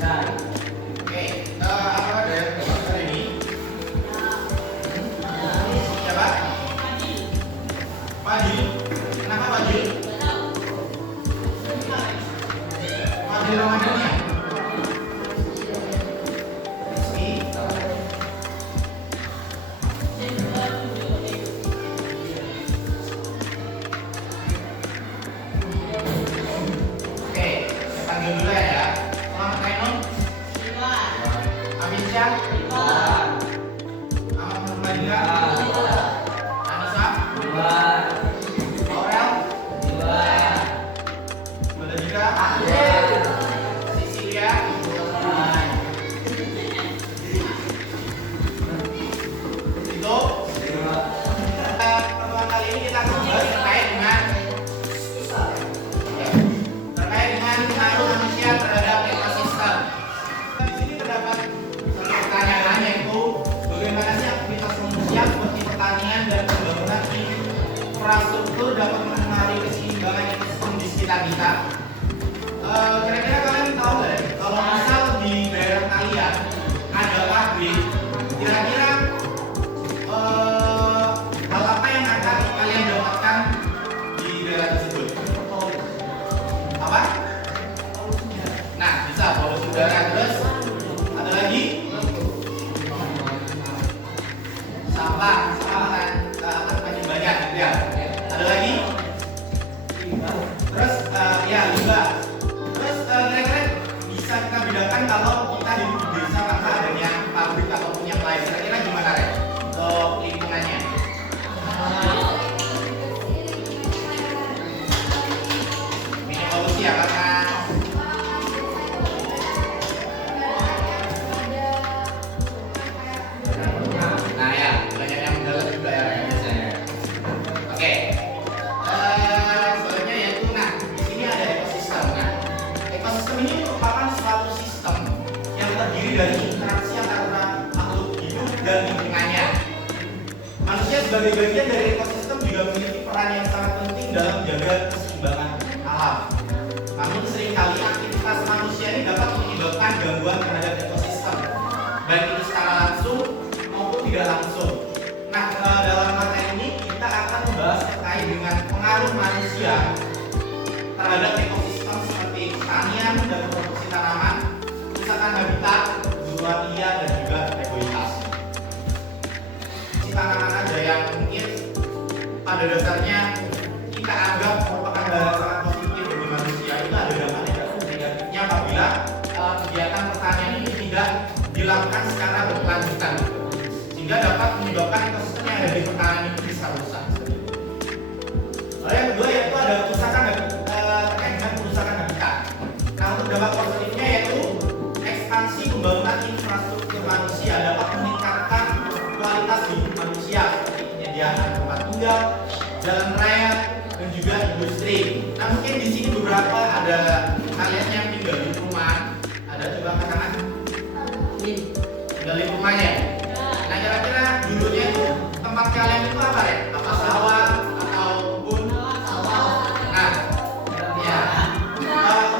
Oke, apa ada yang dapat hari ini? Siapa? Padi. Kenapa Padi? Padi Ramadan ya? Rizky. Oke, saya panggil dulu ya. Selamat Ainun. Aminsyah. Ahmad Muhammadiyah. Anissa. Aurel. Badajika. Sisilia. Itu. Pertemuan kali ini kita akan membahas terkait dengan pengaruh manusia terhadap ekosistem. Di sini terdapat pertanyaan yaitu bagaimana sih aktivitas manusia seperti pertanian dan pembangunan infrastruktur dapat mempengaruhi keseimbangan ekosistem di sekitar kita. Kira-kira kalian tahu nggak ya, kalau misal di daerah kalian ada pabrik, kira-kira hal apa yang akan kalian dapatkan di daerah tersebut? Apa? Nah, bisa polusi udara. Terus ada lagi sampah akan makin banyak gitu ya. Ada lagi terus ya limbah. Terus kira-kira bisa kita bedakan kalau kita hidup di desa tanpa adanya pabrik ataupun yang lain, kira-kira gimana ya untuk lingkungannya? Minim polusi ya, karena nah ya, banyak yang mendalam juga ya biasanya. Oke, selanjutnya yaitu di sini ada ekosistem. Ekosistem ini merupakan suatu sistem yang terdiri dari interaksi antara makhluk hidup dan lingkungannya. Manusia sebagai bagian dari ekosistem juga memiliki peran yang sangat penting dalam menjaga keseimbangan alam. Namun seringkali aktivitas manusia ini dapat menyebabkan gangguan terhadap ekosistem, baik itu secara langsung maupun tidak langsung. Nah, dalam materi ini kita akan membahas terkait dengan pengaruh manusia terhadap ekosistem seperti pertanian dan produksi tanaman, kerusakan habitat, kebutuhan liar dan juga ekuitas. Tanaman aja yang mungkin pada dasarnya kita anggap merupakan hal yang sangat positif bagi manusia, itu ada dampak negatifnya apabila kegiatan pertanian ini tidak dilakukan secara berkelanjutan, sehingga dapat menyebabkan ekosistem yang ada di pertanian itu bisa rusak. Lalu yang kedua yaitu ada kerusakan terkait dengan kerusakan habitat. Nah, untuk dampak positifnya yaitu ekspansi pembangunan infrastruktur manusia dapat meningkatkan kualitas hidup manusia seperti penyediaan tempat tinggal, jalan raya, dan juga industri. Nah, mungkin di sini beberapa ada kalian yang tinggal di rumah. Ada coba katakan tinggal di rumahnya. Nah, kira-kira dulunya itu tempat kalian itu apa ya? Apa sawah atau kebun? Nah, ya.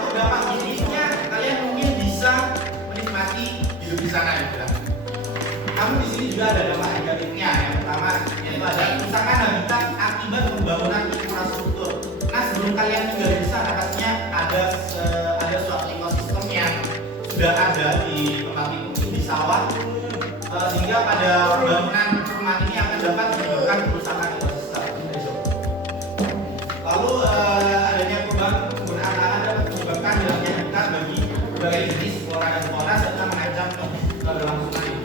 Untuk dampak positifnya kalian mungkin bisa menikmati hidup di sana gitu ya. Namun di sini juga ada dampak negatifnya. Yang pertama yaitu ada kerusakan habitat akibat pembangunan infrastruktur. Nah, sebelum kalian tinggal di sana pastinya ada suatu ekosistem yang sudah ada di tempat itu di sawah, sehingga pada pembangunan rumah ini akan dapat menyebabkan kerusakan ekosistem. Lalu adanya penggunaan lahan dapat menyebabkan hilangnya habitat bagi berbagai jenis flora dan fauna serta mengancam keberlangsungan hidup.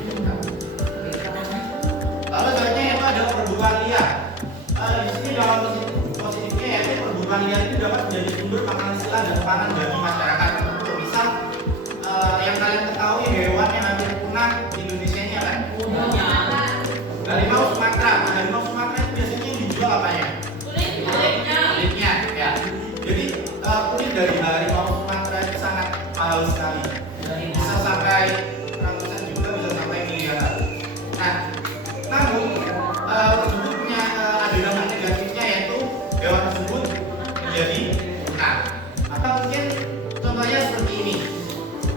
Lalu selanjutnya yaitu ada perburuan liar. Di sini dalam positifnya yaitu perburuan liar itu dapat menjadi sumber penghasilan dan pangan bagi masyarakat tertentu. Misal yang kalian ketahui hewan yang hampir punah di Indonesia ini apa? Harimau Sumatera. Nah, harimau Sumatera itu biasanya dijual apanya? Kulitnya, ya. Jadi kulit dari harimau Sumatera itu sangat mahal sekali. Bisa sampai ratusan juta, bisa sampai miliaran. Nah, namun tersebut punya ada dampak negatifnya yaitu hewan tersebut menjadi punah. Atau mungkin contohnya seperti ini.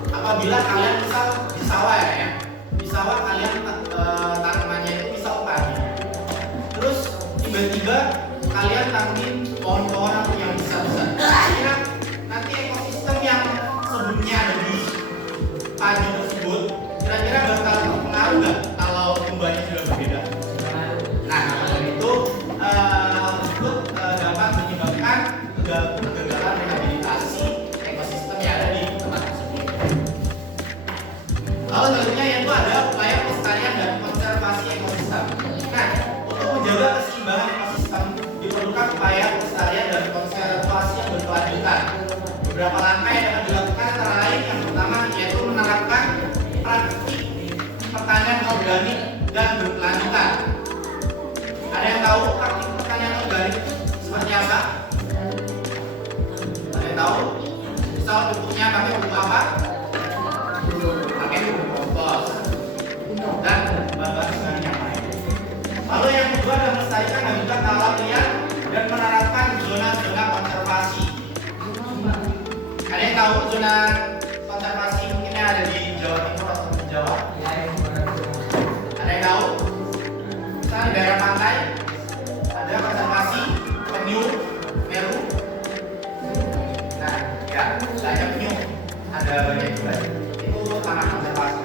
Apa apabila kalian misal di sawah ya, di sawah kalian tanamannya itu misal padi, terus tiba-tiba kalian tanemin pohon-pohon yang besar-besar. Kira nanti ekosistem yang sebelumnya ada di padi tersebut kira-kira bakal terpengaruh nggak kalau tumbuhannya sudah berbeda? Nah, dari itu tersebut dapat menyebabkan kegagalan rehabilitasi ekosistem yang ada di tempat tersebut. Lalu selanjutnya yaitu ada upaya pelestarian dan konservasi ekosistem. Nah, untuk menjaga keseimbangan ekosistem diperlukan upaya pelestarian dan konservasi yang berkelanjutan. Beberapa langkah yang dapat dilakukan antara lain yang pertama yaitu menerapkan praktik pertanian organik dan berkelanjutan. Ada yang tahu praktik pertanian organik seperti apa? Ada yang tahu? Misal pupuknya pakai pupuk apa? Pakai pupuk kompos dan bahan-bahan organik yang lain. Lalu yang kedua adalah melestarikan habitat alam liar dan menerapkan zona-zona konservasi. Ada yang tahu zona konservasi mungkin yang ada di Jawa Timur atau di Jawa? Ada yang tahu? Misalnya di daerah pantai ada konservasi penyu, meru. Nah, ya, ada penyu, ada banyak juga. Itu tanah konservasi.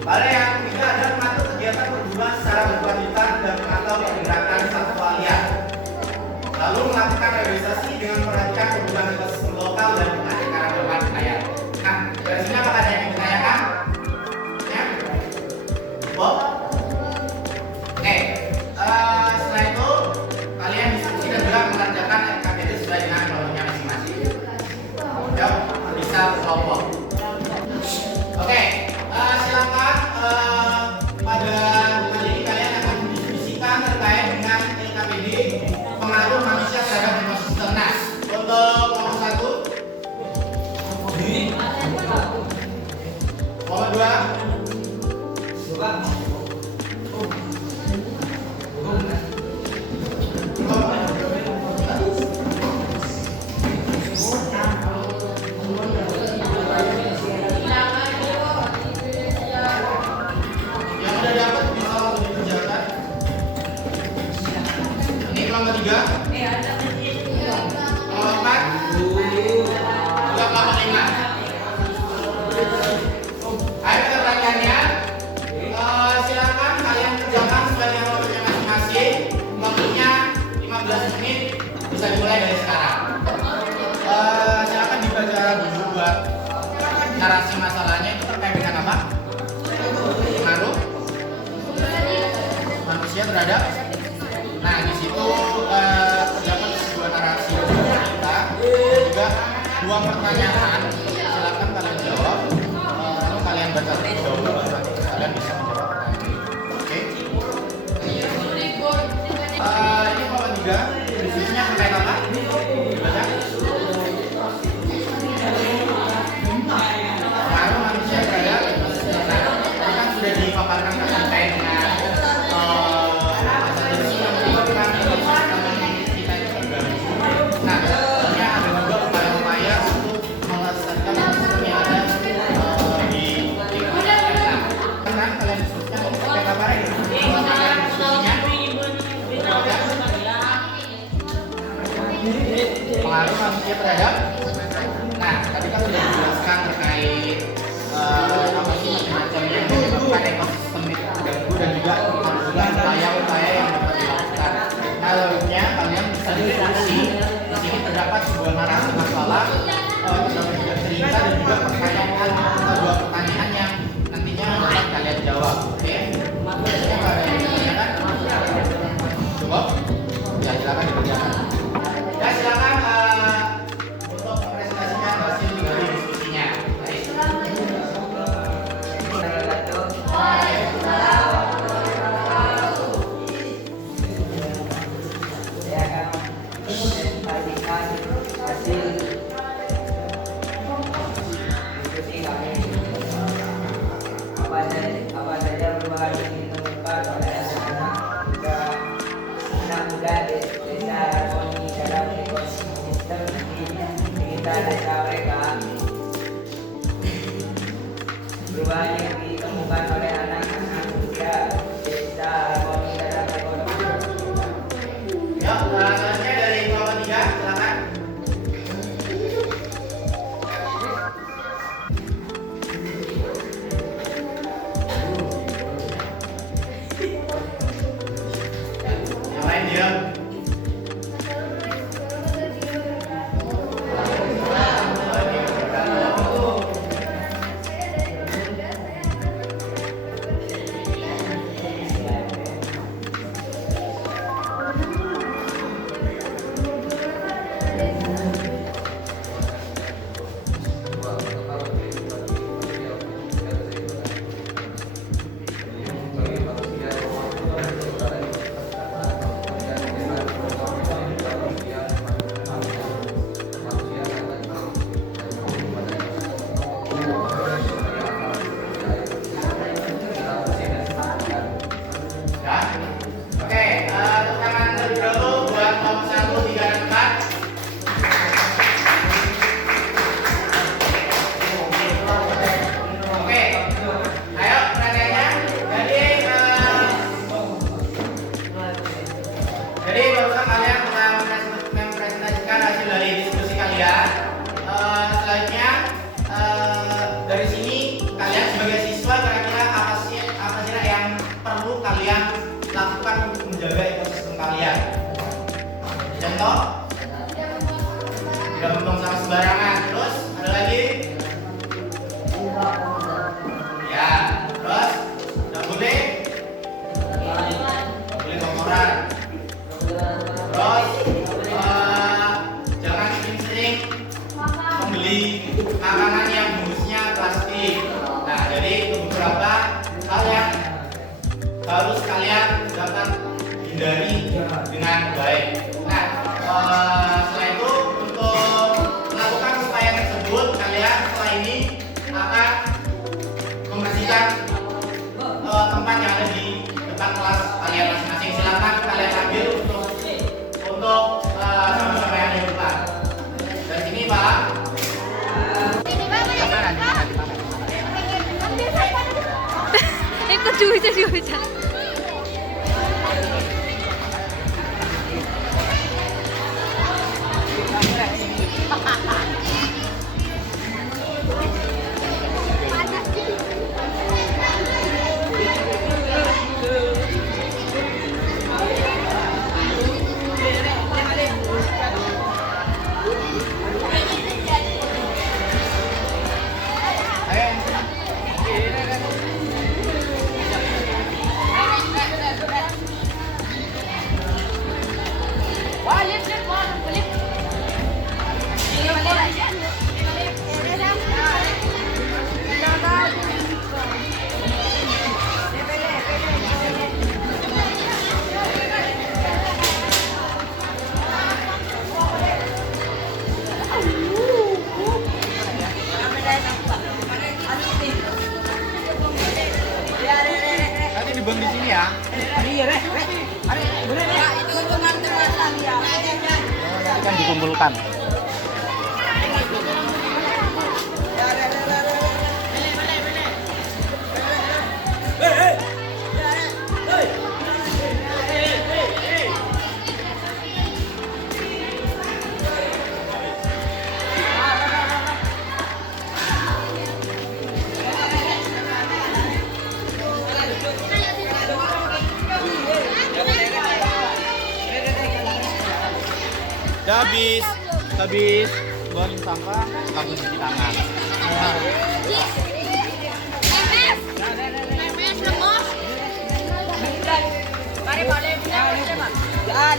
Lalu yang ketiga adalah mengatur kegiatan perburuan secara berkelanjutan dan memantau pergerakan satwa liar. Lalu melakukan revitalisasi dengan memperhatikan kebutuhan ekosistem lokal dan keanekaragaman hayat. Nah, dari sini apakah ada yang ditanyakan? Ya? Bob? Oke. Setelah itu kalian diskusi dan juga mengerjakan RKPD sesuai dengan kelompoknya masing-masing. Ya, bisa berkelompok. Oke, silakan pada kali ini kalian akan mendiskusikan terkait dengan LKPD pengaruh manusia terhadap ekosistem. Nah, untuk nomor 1, nomor 2, yang udah dapat bisa langsung dikerjakan. Ini kelompok 3, kelompok 4, juga kelompok 5. Ayo kita perhatiannya. Silakan kalian kerjakan sesuai dengan kelompoknya masing-masing. Waktunya 15 menit, bisa dimulai dari sekarang. Silakan dibaca dulu buat narasi masalahnya itu terkait dengan apa? Pengaruh manusia terhadap. Nah, di situ terdapat sebuah narasi kita, juga 2 pertanyaan. Silakan kalian jawab. Lalu kalian baca jawaban, nanti kalian bisa menjawab pertanyaan. Oke? Ini kelompok 3. Diskusinya terkait apa? Baca. Pengaruh manusia terhadap ekosistem. Nah, tadi kan sudah dipaparkan terkait dengan kita itu terganggu. Nah, sebenarnya ada juga upaya-upaya untuk melestarikan dua yang ditemukan oleh anak-anak muda desa Ekonomi dan Ekonomi. Yuk, selanjutnya dari kelompok 3, silakan. Yang lain diam. Ya. Oke, tepuk tangan terlebih dahulu buat nomor 1, 3, dan 4. Oke, ayo pertanyaannya. Jadi barusan kalian telah mempresentasikan hasil dari diskusi kalian. Selanjutnya dari sini kalian sebagai siswa kira-kira apa sih yang perlu kalian lakukan untuk menjaga ekosistem kalian? Contoh, tidak membuang sampah sembarangan. Terus ada lagi? Ya, terus nggak boleh kotoran. Terus jangan sering-sering membeli makanan yang bungkusnya plastik. Nah, jadi itu beberapa hal yang harus kalian dapat hindari dengan baik. Nah, setelah itu untuk melakukan upaya tersebut, kalian setelah ini akan membersihkan tempat yang ada di depan kelas kalian masing-masing. Silakan kalian ambil untuk sama-sama yang di depan. Dari sini, Pak. Ikut juga. Nanti dibuang di sini ya. Iya, Rek. Ada bener ya? Itu untuk manteran ya. Nanti kan dikumpulkan. Habis buang sampah, kamu cuci tangan. Mari boleh. Ya,